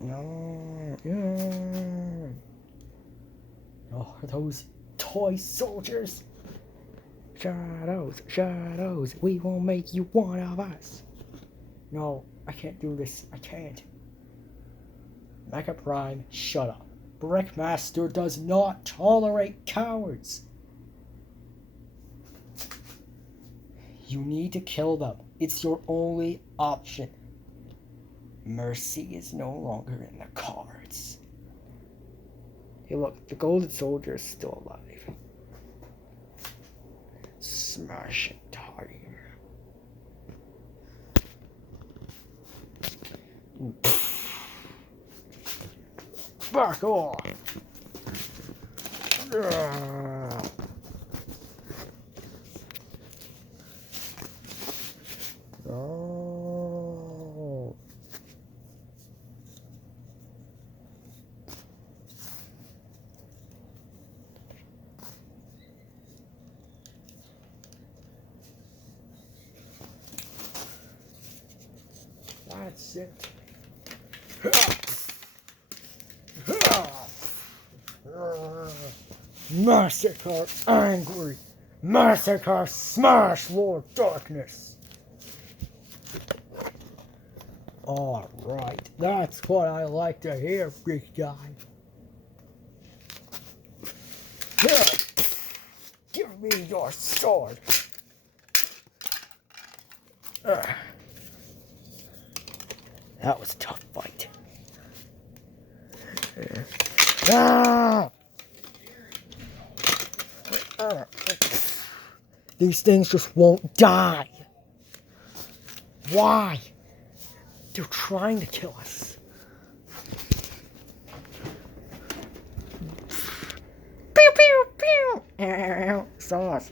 No, yeah. Oh, those toy soldiers. Shadows, we won't make you one of us. No, I can't do this. I can't. Mecha Prime, shut up. Brickmaster does not tolerate cowards. You need to kill them. It's your only option. Mercy is no longer in the cards. Hey look, the golden soldier is still alive. Smash it time. Back off! Oh. That's it. Massacre angry. Massacre smash Lord Darkness. Alright, that's what I like to hear, big guy. Here, give me your sword. That was a tough fight. Ah! These things just won't die. Why? They're trying to kill us. Pew pew pew! Sauce.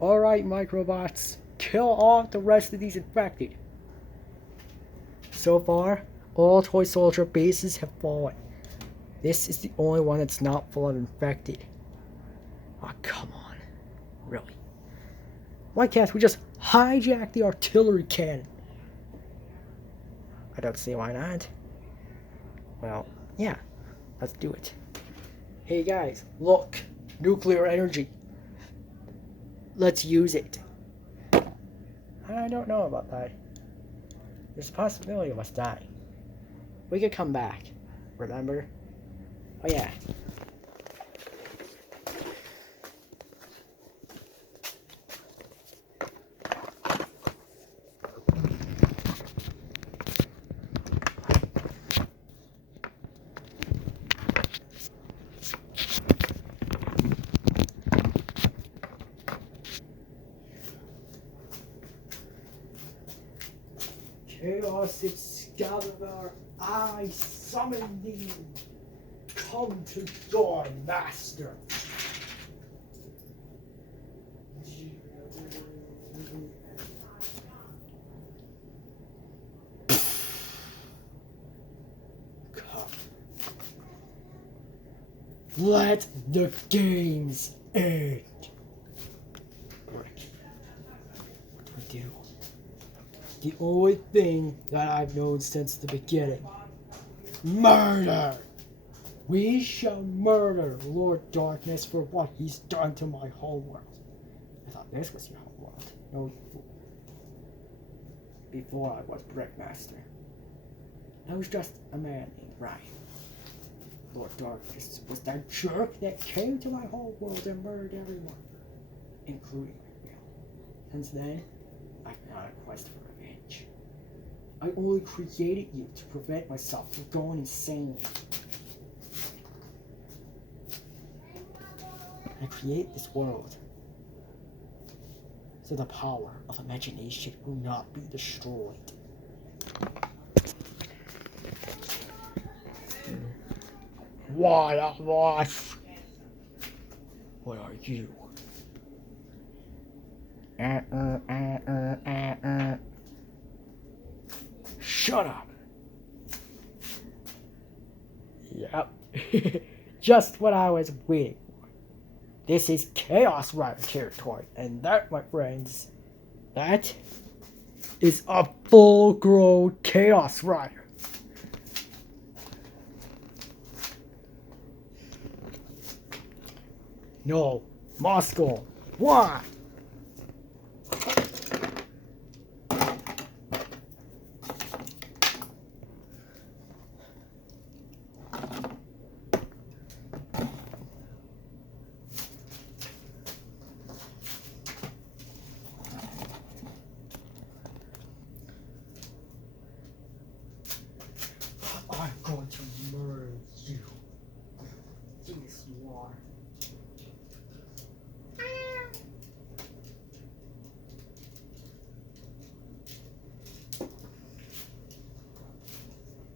Alright, microbots. Kill off the rest of these infected. So far, all toy soldier bases have fallen. This is the only one that's not full of infected. Oh, come on. Really? Why can't we just hijack the artillery cannon? I don't see why not. Well, yeah. Let's do it. Hey guys, look. Nuclear energy. Let's use it. I don't know about that. There's a possibility of us dying. We could come back. Remember? Oh yeah. Chaos Excalibur, I summon thee. Come to your master. Come. Let the games end. What do we do? The only thing that I've known since the beginning. Murder! We shall murder Lord Darkness for what he's done to my whole world. I thought this was your whole world. No, you fool. Before I was Brickmaster, I was just a man named Ryan. Lord Darkness was that jerk that came to my whole world and murdered everyone, including me. Since then, I've been on a quest for revenge. I only created you to prevent myself from going insane. I create this world so the power of imagination will not be destroyed. What a life! What are you? Shut up! Yep. Just what I was waiting for. This is Chaos Rider territory, and that, my friends, that is a full-grown Chaos Rider. No, Moscow. Why? I'm going to murder you. Yes, you are.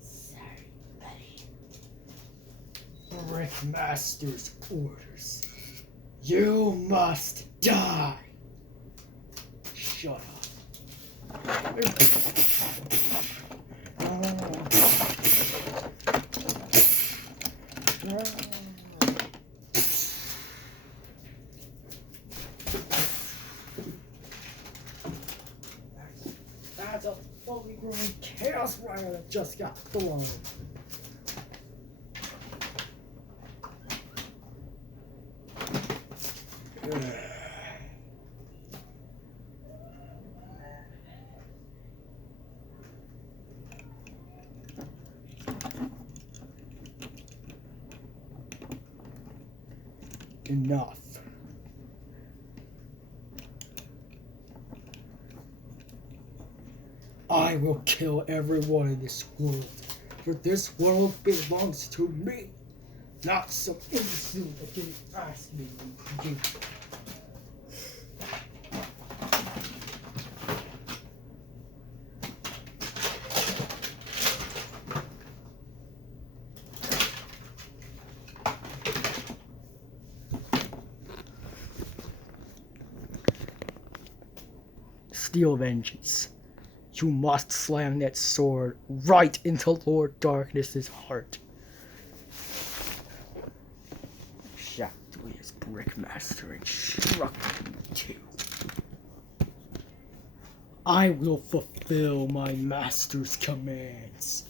Sorry, buddy. Brickmaster's orders. You must die. Shut up. That's a fully grown Chaos Rider that just got thrown. Enough. I will kill everyone in this world, for this world belongs to me, not some imbecile that didn't ask me to do. Steel vengeance. You must slam that sword right into Lord Darkness's heart. Shot through his brickmaster and struck him too. I will fulfill my master's commands.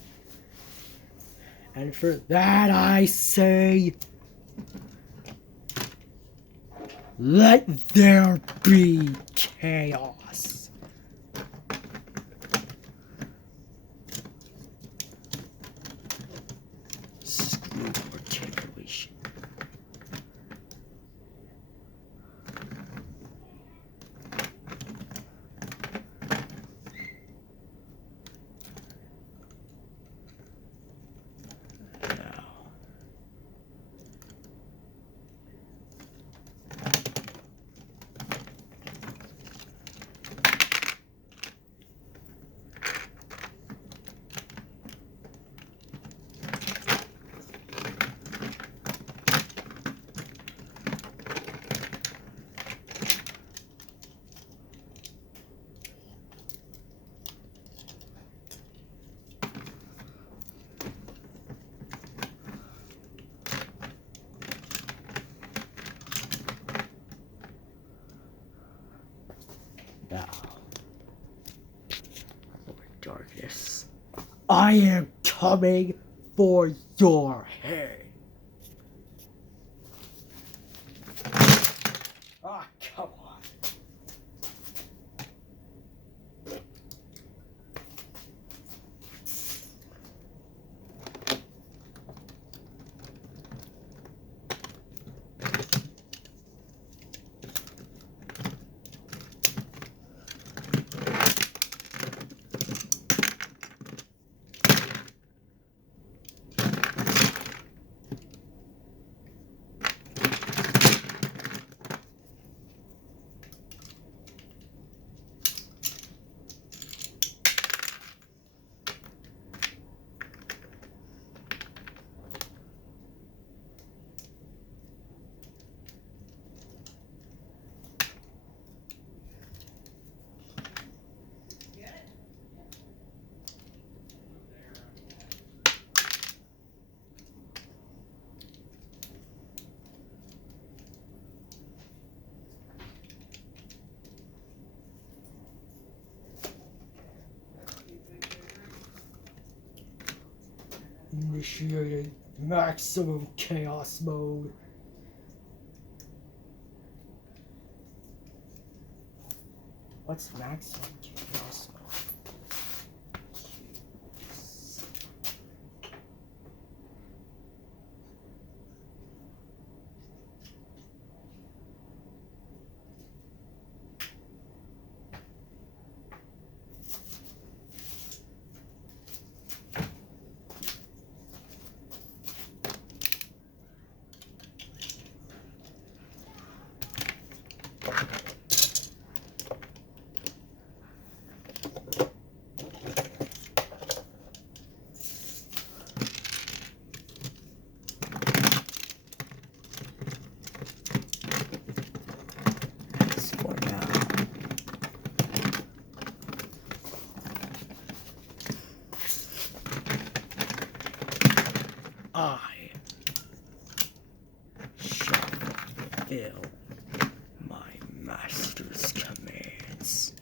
And for that I say, let there be chaos. Screw articulation. Now, Lord Darkness, I am coming for your head. Ah, come on. Initiating maximum chaos mode. What's maximum chaos mode? I shall fulfill my master's commands.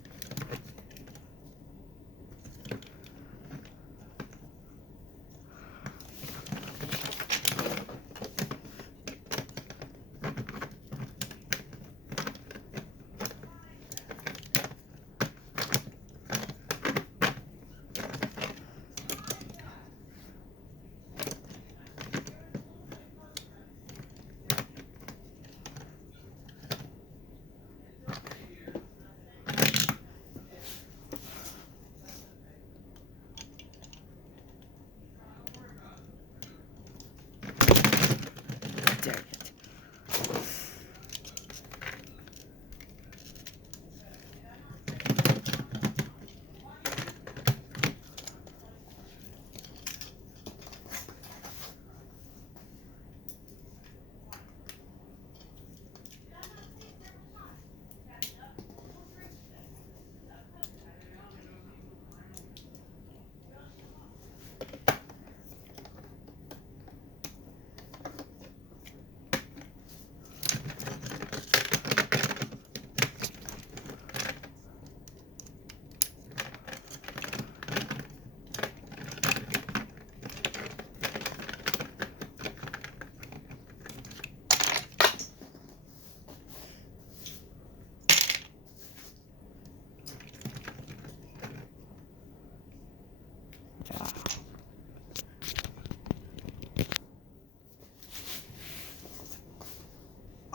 Dang it.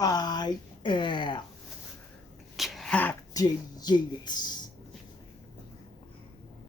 I am Captain Yeetus.